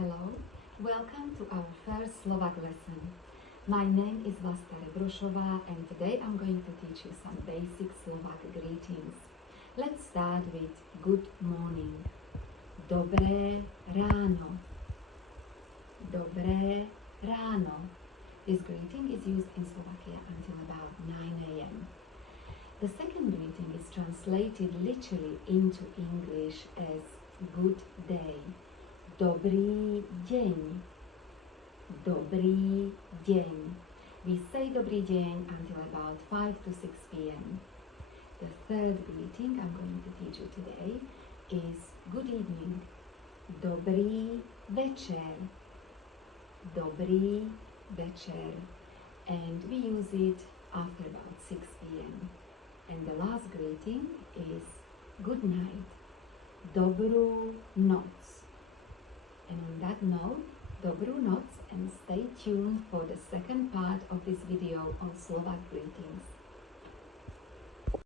Hello, welcome to our first Slovak lesson. My name is Vlasta Rebrošová and today I'm going to teach you some basic Slovak greetings. Let's start with good morning. Dobré ráno. Dobré ráno. This greeting is used in Slovakia until about 9 a.m. The second greeting is translated literally into English as good day. Dobrý deň. Dobrý deň. We say dobrý deň until about 5 to 6 p.m. The third greeting I'm going to teach you today is good evening. Dobrý večer. Dobrý večer. And we use it after about 6 p.m. And the last greeting is good night. Dobrú noc. And on that note, dobrú noc, and stay tuned for the second part of this video on Slovak greetings.